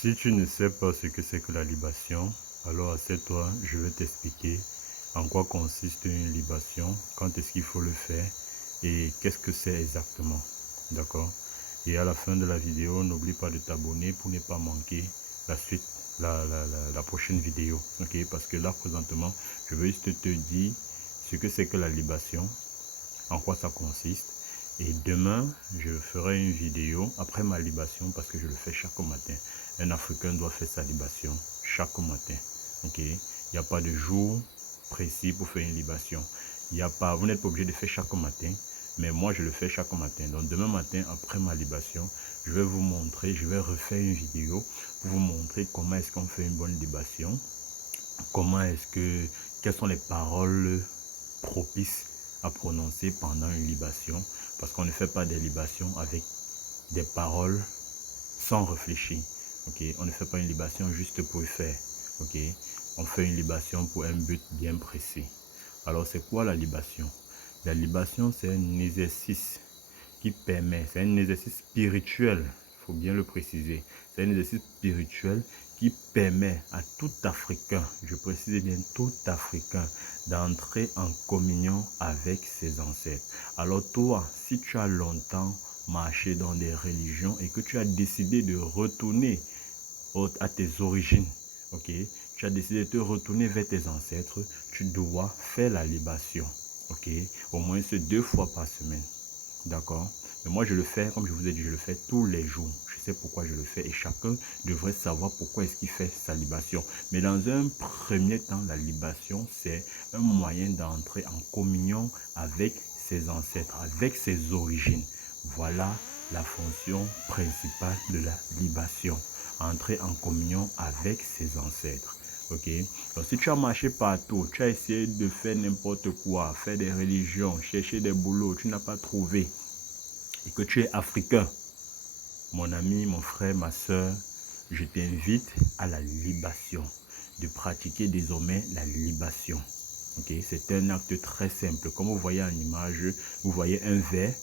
Si tu ne sais pas ce que c'est que la libation, alors assieds-toi, je vais t'expliquer en quoi consiste une libation, quand est-ce qu'il faut le faire et qu'est-ce que c'est exactement. D'accord? Et à la fin de la vidéo, n'oublie pas de t'abonner pour ne pas manquer la suite, la prochaine vidéo. Ok? Parce que là, présentement, je veux juste te dire ce que c'est que la libation, en quoi ça consiste. Et demain, je ferai une vidéo après ma libation parce que je le fais chaque matin. Un Africain doit faire sa libation chaque matin. Ok? Il n'y a pas de jour précis pour faire une libation. Il y a pas, vous n'êtes pas obligé de faire chaque matin, mais moi je le fais chaque matin. Donc demain matin, après ma libation, je vais vous montrer, je vais refaire une vidéo pour vous montrer comment est-ce qu'on fait une bonne libation. Comment est-ce que, quelles sont les paroles propices à prononcer pendant une libation, parce qu'on ne fait pas des libations avec des paroles sans réfléchir. Ok, on ne fait pas une libation juste pour le faire. Ok, on fait une libation pour un but bien précis. Alors c'est quoi la libation? La libation, c'est un exercice qui permet, c'est un exercice spirituel, il faut bien le préciser, c'est un exercice spirituel qui permet à tout Africain, je précise bien tout Africain, d'entrer en communion avec ses ancêtres. Alors toi, si tu as longtemps marché dans des religions et que tu as décidé de retourner à tes origines, ok, tu as décidé de te retourner vers tes ancêtres, tu dois faire la libation, ok, au moins 2 fois par semaine. D'accord? Mais moi, je le fais, comme je vous ai dit, je le fais tous les jours. Je sais pourquoi je le fais et chacun devrait savoir pourquoi est-ce qu'il fait sa libation. Mais dans un premier temps, la libation, c'est un moyen d'entrer en communion avec ses ancêtres, avec ses origines. Voilà la fonction principale de la libation. Entrer en communion avec ses ancêtres. Ok, donc si tu as marché partout, tu as essayé de faire n'importe quoi, faire des religions, chercher des boulots, tu n'as pas trouvé, et que tu es africain, mon ami, mon frère, ma soeur, je t'invite à la libation, de pratiquer désormais la libation. Ok, c'est un acte très simple. Comme vous voyez en image, vous voyez un verre,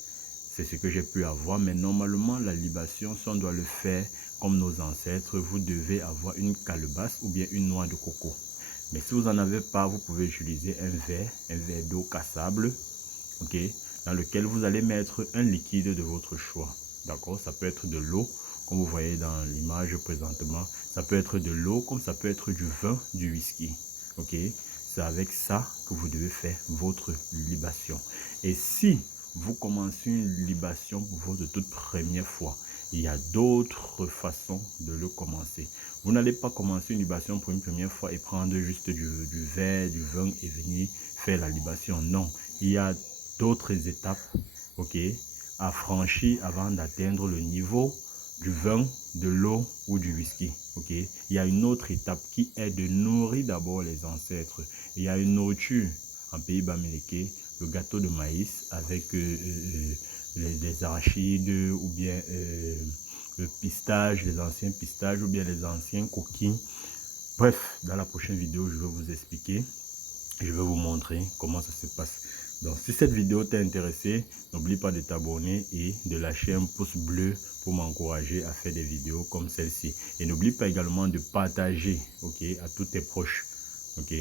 c'est ce que j'ai pu avoir, mais normalement la libation, si on doit le faire comme nos ancêtres, vous devez avoir une calebasse ou bien une noix de coco. Mais si vous n'en avez pas, vous pouvez utiliser un verre d'eau cassable, ok, dans lequel vous allez mettre un liquide de votre choix. D'accord, ça peut être de l'eau, comme vous voyez dans l'image présentement. Ça peut être de l'eau, comme ça peut être du vin, du whisky. Ok, c'est avec ça que vous devez faire votre libation. Et si vous commencez une libation pour votre toute première fois, il y a d'autres façons de le commencer. Vous n'allez pas commencer une libation pour une première fois et prendre juste du verre, du vin et venir faire la libation. Non, il y a d'autres étapes, ok, à franchir avant d'atteindre le niveau du vin, de l'eau ou du whisky. Ok, il y a une autre étape qui est de nourrir d'abord les ancêtres. Il y a une nourriture en pays bamileke, le gâteau de maïs avec les arachides ou bien le pistache, les anciens pistaches ou bien les anciens coquilles. Bref, dans la prochaine vidéo, je vais vous expliquer. Je vais vous montrer comment ça se passe. Donc, si cette vidéo t'a intéressé, n'oublie pas de t'abonner et de lâcher un pouce bleu pour m'encourager à faire des vidéos comme celle-ci. Et n'oublie pas également de partager, ok, à tous tes proches, ok.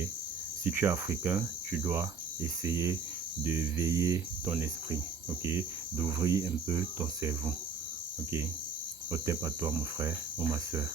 Si tu es africain, tu dois essayer de veiller ton esprit, ok, d'ouvrir un peu ton cerveau, ok. Au tep à toi, mon frère ou ma soeur.